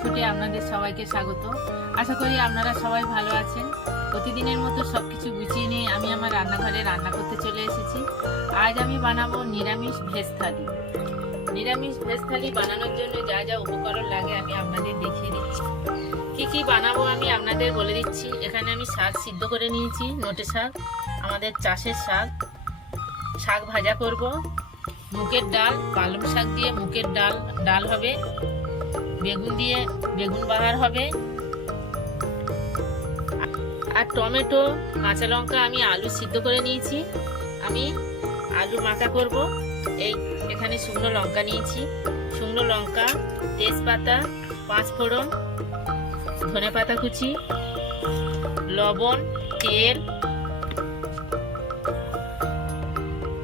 ফুটে আপনাদের সবাইকে স্বাগত। আশা করি আপনারা সবাই ভালো আছেন। প্রতিদিনের মতো সব কিছু গুছিয়ে নিয়ে আমি আমার রান্নাঘরে রান্না করতে চলে এসেছি। আজ আমি বানাবো নিরামিষ ভেজ থালি। নিরামিষ ভেজ থালি বানানোর জন্য যা যা উপকরণ লাগে আমি আপনাদের দেখিয়ে দিচ্ছি। কি কি বানাবো আমি আপনাদের বলে দিচ্ছি। এখানে আমি শাক সিদ্ধ করে নিয়েছি, নোটে শাক, আমাদের চাষের শাক শাক ভাজা করব, মুগের ডাল, পালং শাক দিয়ে মুগের ডাল ডাল হবে। বেগুন দিয়ে বেগুন বাহার হবে। আর টমেটো, কাঁচা লঙ্কা আমি আলু সিদ্ধ করে নিয়েছি। আমি আলু মাখা করব। এই এখানে শুকনো লঙ্কা নিয়েছি। শুকনো লঙ্কা, তেজপাতা পাঁচ ফোড়ন ধনে পাতা কুচি, লবণ, তেল,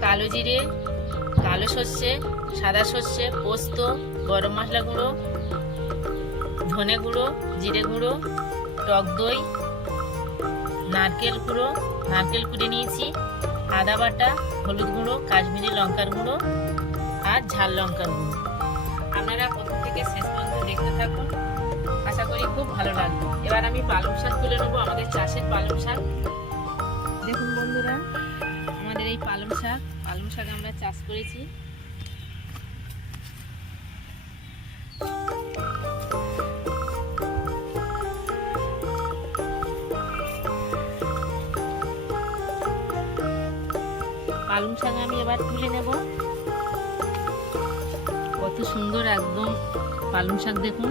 কালো জিরে, কালো সর্ষে সাদা সর্ষে, পোস্ত, গরম মশলা গুঁড়ো, ধনে গুঁড়ো, জিরে গুঁড়ো, টক দই, নারকেল গুঁড়ো, নারকেল কুড়ে নিয়েছি, আদা বাটা, হলুদ গুঁড়ো, কাশ্মীরি লঙ্কার গুঁড়ো আর ঝাল লঙ্কার গুঁড়ো। আপনারা প্রথম থেকে শেষ পর্যন্ত দেখতে থাকুন। আশা করি খুব ভালো লাগবে। এবার আমি পালং শাক তুলে নেব, আমাদের চাষের পালং শাক। দেখুন বন্ধুরা, আমাদের এই পালং শাক পালং শাক আমরা চাষ করেছি। পালং শাক আমি এবার তুলে নেব। কত সুন্দর একদম পালং শাক দেখুন।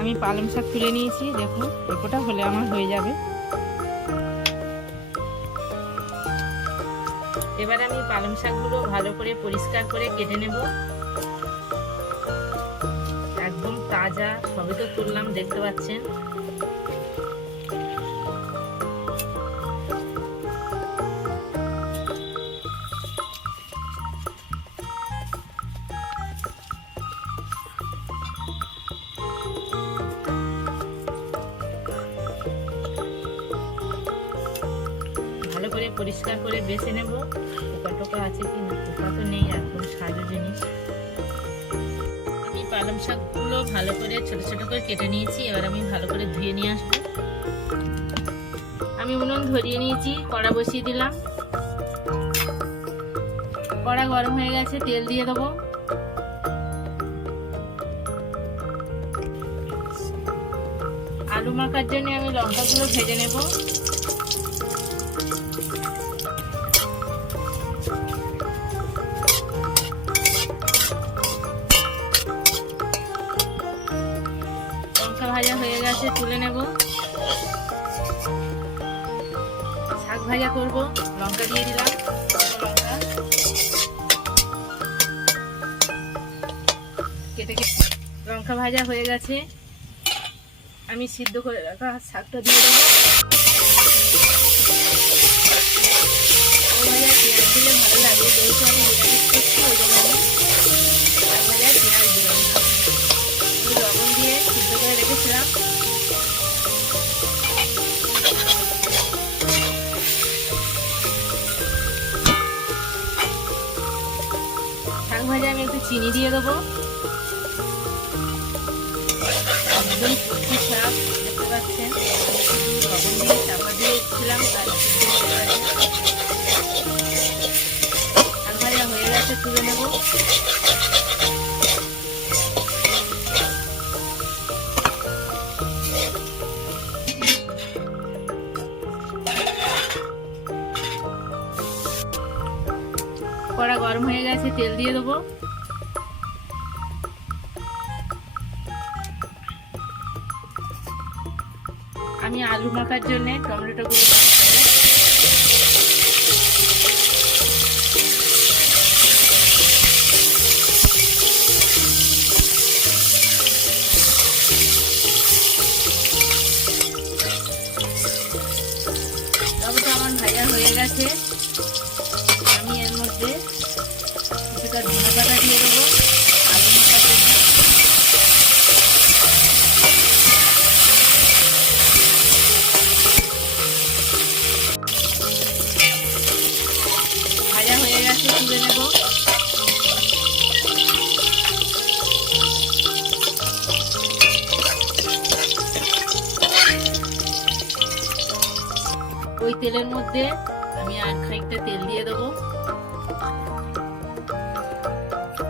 আমি পালং শাক তুলে নিয়েছি, দেখুন, এতটা হলে আমার হয়ে যাবে। এবার আমি পালং শাকগুলো ভালো করে পরিষ্কার করে কেটে নেব। একদম তাজা, সবে তো তুললাম, দেখতে পাচ্ছেন। পরিষ্কার করে বেছে নেব। পালং শাকগুলো ভালো করে, ছোট ছোট করে কেটে নিয়েছি। এবার আমি ভালো করে ধুয়ে নিয়ে আসব। আমি উনুন ধরিয়ে নিয়েছি, কড়া বসিয়ে দিলাম। কড়া গরম হয়ে গেছে, তেল দিয়ে দেবো। আলু মাখার জন্য আমি লঙ্কাগুলো ভেজে নেব। গেছে তুলে নেব। শাক ভাজা করব, লঙ্কা দিয়ে দিলাম। লঙ্কা কেটে কেটে লঙ্কা ভাজা হয়ে গেছে। আমি সিদ্ধ করে রাখা শাকটা দিয়ে দেবো। দিলে ভালো লাগে, যেহেতু আমি নিরামিষ করছি ওই জন্য চিনি দিয়ে দেবো। একদম শুকনো শাক দেখতে পাচ্ছেন? লবণ দিয়ে চাপা দিয়েছিলাম, তার সিদ্ধ গেছে। শাক হয়ে গেছে, তুলে নেব। কড়া গরম হয়ে গেছে, তেল দিয়ে দেবো। আমি আলু মাখার জন্য টমেটোগুলো মধ্যে আমি আর খানিকটা তেল দিয়ে দেবো।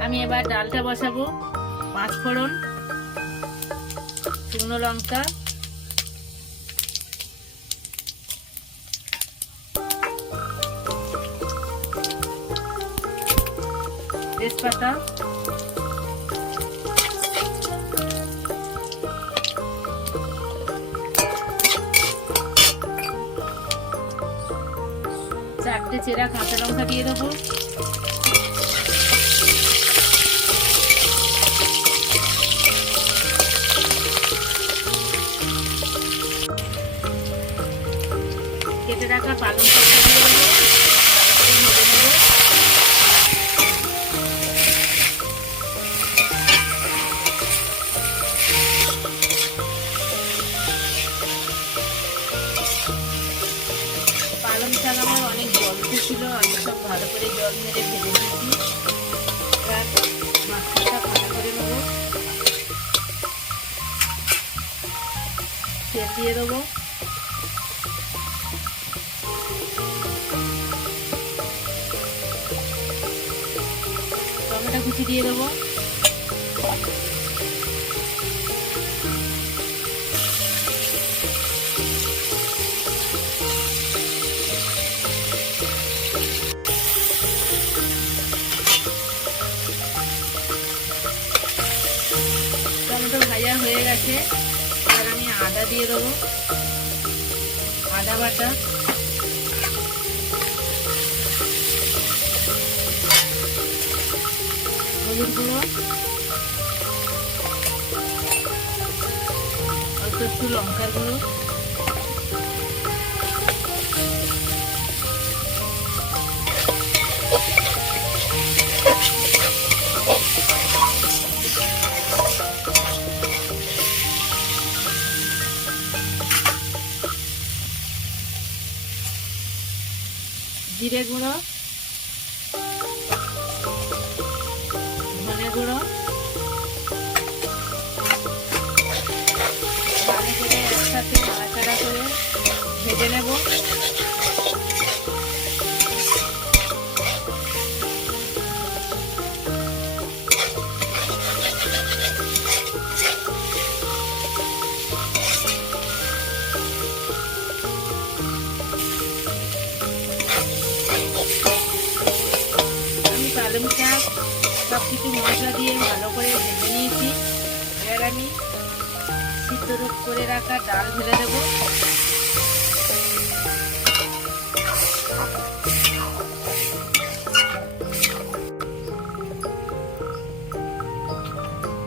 আমি এবার ডালটা বসাবো, পাঁচ ফোড়ন, শুকনো লঙ্কা, তেজপাতা চারটে চেরা কাঁচা লঙ্কা দিয়ে দেবো। কেটে রাখা পালং শাকটা কুচি দিয়ে দেবো। টমেটো ভাজা হয়ে গেছে। এবার আমি আদা দিয়ে দেবো। আদা বাটা। হলুদ গুঁড়ো একটু লঙ্কার গুঁড়ো জিরে গুঁড়ো। ভেজে নেব। সব কিছু মশলা দিয়ে ভালো করে ভেজে নিয়েছি। এবার আমি সিদ্ধ করে রাখা ডাল ঢেলে দেবো।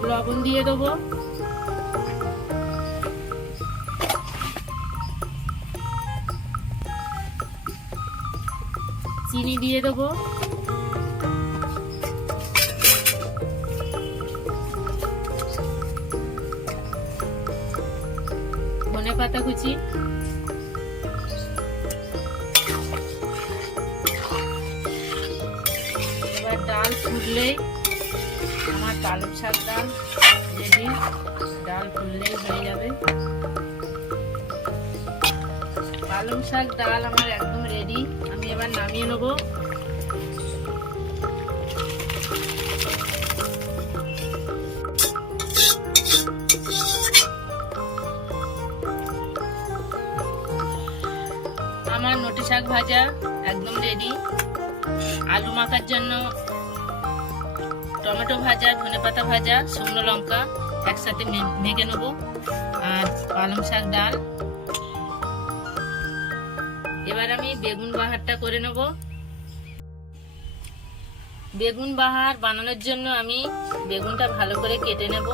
লবণ দিয়ে দেবো। চিনি দিয়ে দেবো। ধনে পাতা কুচি। এবার ডাল ফুটলেই পালং শাক ডাল রেডি ডাল ফুললেই হয়ে যাবে। পালং শাক ডাল আমার একদম রেডি আমি এবার নামিয়ে নেব। আমার নোটে শাক ভাজা একদম রেডি আলু মাখার জন্য টমেটো ভাজা, ধনে পাতা ভাজা, শুকনো লঙ্কা একসাথে মেখে নেব। আর পালং শাক ডাল। এবার আমি বেগুন বাহারটা করে নেব। বেগুন বাহার বানানোর জন্য আমি বেগুনটা ভালো করে কেটে নেব।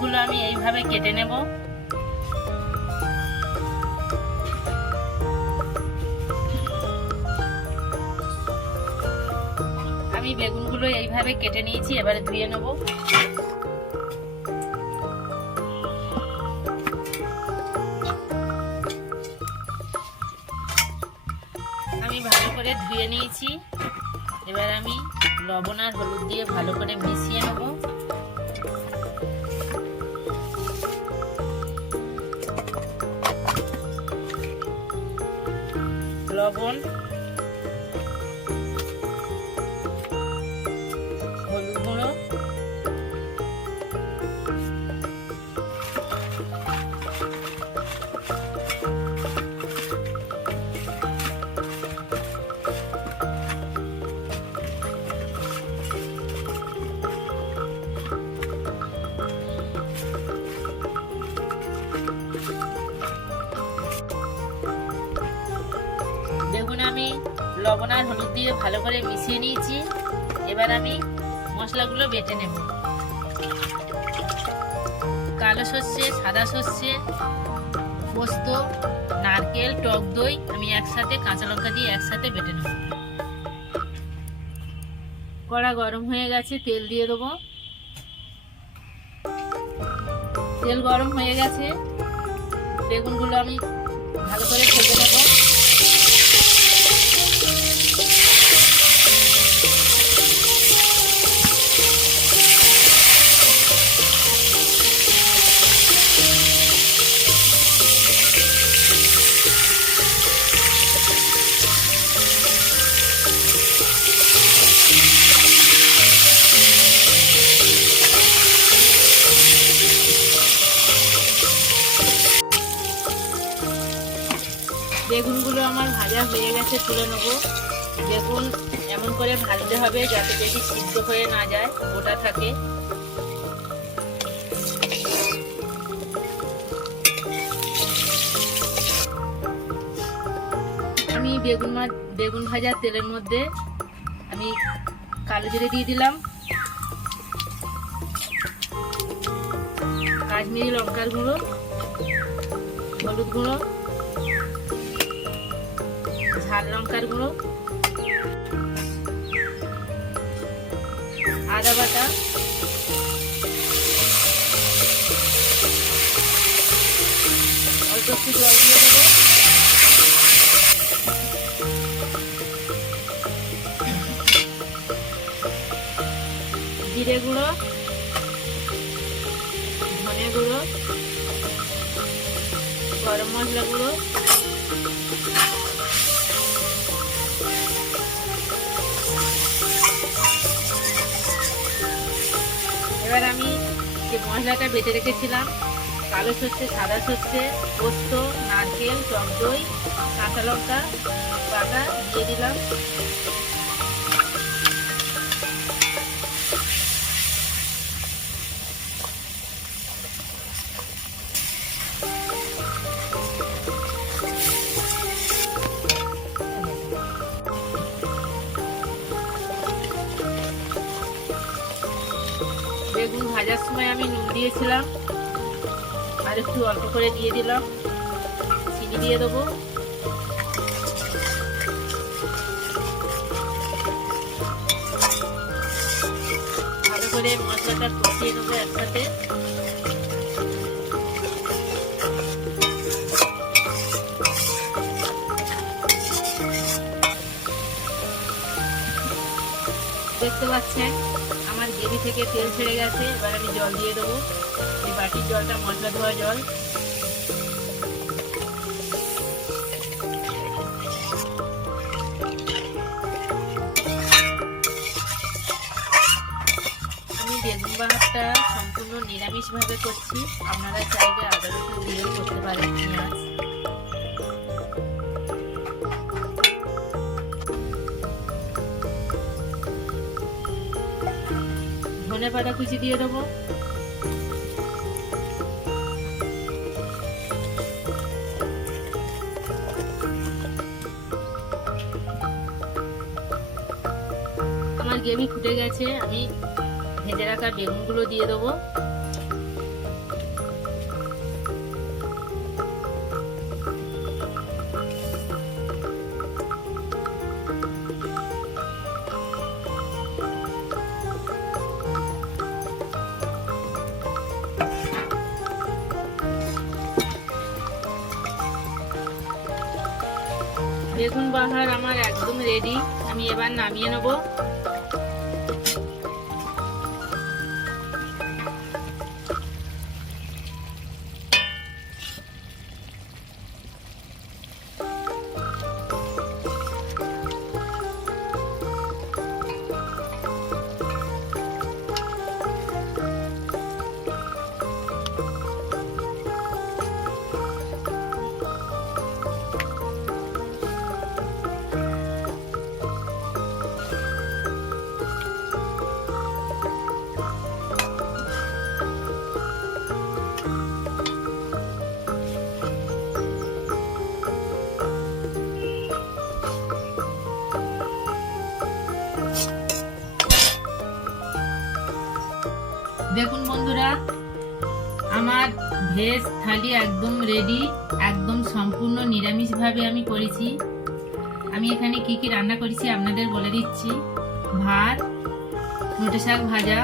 গুলো আমি এইভাবে কেটে নেব। আমি বেগুনগুলো এইভাবে কেটে নিয়েছি, এবারে ধুয়ে নেব। আমি ভালো করে ধুয়ে নিয়েছি। এবার আমি লবণ আর হলুদ দিয়ে ভালো করে মিশিয়ে নেব। লবণ লবণ আর হলুদ দিয়ে ভালো করে মিশিয়ে নিয়েছি। এবার আমি মশলাগুলো বেটে নেব। কালো সর্ষে, সাদা সর্ষে, পোস্ত, নারকেল, টক দই আমি একসাথে কাঁচা লঙ্কা দিয়ে একসাথে বেটে নেব। কড়া গরম হয়ে গেছে, তেল দিয়ে দেবো। তেল গরম হয়ে গেছে। বেগুনগুলো আমি ভালো করে ভেজে নেব। ভাজা হয়ে গেছে, তুলে নেব। বেগুন এমন করে ভাজতে হবে যাতে বেশি সিদ্ধ হয়ে না যায়, গোটা থাকে। আমি বেগুন বেগুন ভাজার তেলের মধ্যে আমি কালো জিরে দিয়ে দিলাম। কাশ্মীরি লঙ্কার গুঁড়ো, হলুদ গুঁড়ো ঝাল লঙ্কার গুঁড়ো। আদা বাটা। অল্প একটু জল দিয়ে দেবো। জিরে গুঁড়ো, ধনে গুঁড়ো, গরম মশলা গুঁড়ো। এবার আমি যে মশলাটা বেটে রেখেছিলাম, কালো সর্ষে, সাদা সর্ষে, পোস্ত, নারকেল, টক দই, কাঁচা লঙ্কা, বাটা দিয়ে দিলাম। দিয়েছিলাম। আর একটু অল্প করে দিয়ে দিলাম। চিনি দিয়ে দেবো। ভালো করে মশলাটা কষিয়ে নেব একসাথে। দেখতে পাচ্ছেন? গ্রেভি থেকে তেল ছেড়ে গেছে, এবার আমি জল দিয়ে দেবো। এই বাটির জলটা, মশলা ধোয়া জল। আমি বেগুন বাহারটা সম্পূর্ণ নিরামিষভাবে করছি। আপনারা চাইলে আদা রসুন দিয়েও করতে পারেন, পেঁয়াজ। ধনে পাতা কুচি দিয়ে দেবো। আমার গ্রেভি ফুটে গেছে, আমি ভেজে রাখা বেগুনগুলো দিয়ে দেবো। বেগুন আমার একদম রেডি আমি এবার নামিয়ে নেব। ভেজ থালি একদম রেডি একদম সম্পূর্ণ নিরামিষভাবে আমি করেছি। আমি এখানে কি কি রান্না করেছি আপনাদের বলে দিচ্ছি। ভাত নোটে শাক ভাজা,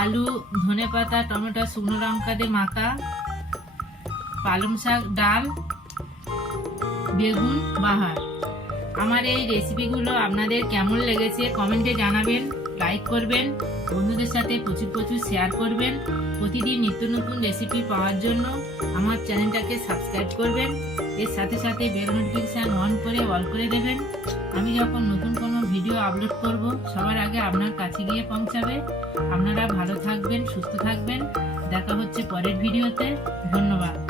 আলু, ধনে পাতা, টমেটো, শুকনো লঙ্কা দিয়ে মাখা, পালং শাক, ডাল, বেগুন, বাহার। আমার এই রেসিপিগুলো আপনাদের কেমন লেগেছে কমেন্টে জানাবেন। লাইক করবেন, বন্ধুদের সাথে প্রচুর প্রচুর শেয়ার করবেন, প্রতিদিন নিত্য নতুন রেসিপি পাওয়ার জন্য আমার চ্যানেলটাকে সাবস্ক্রাইব করবেন, এর সাথে সাথে বেল নোটিফিকেশান অন করে অল করে দেবেন। আমি যখন নতুন কোনো ভিডিও আপলোড করব, সবার আগে আপনার কাছে গিয়ে পৌঁছাবে। আপনারা ভালো থাকবেন, সুস্থ থাকবেন। দেখা হচ্ছে পরের ভিডিওতে ধন্যবাদ।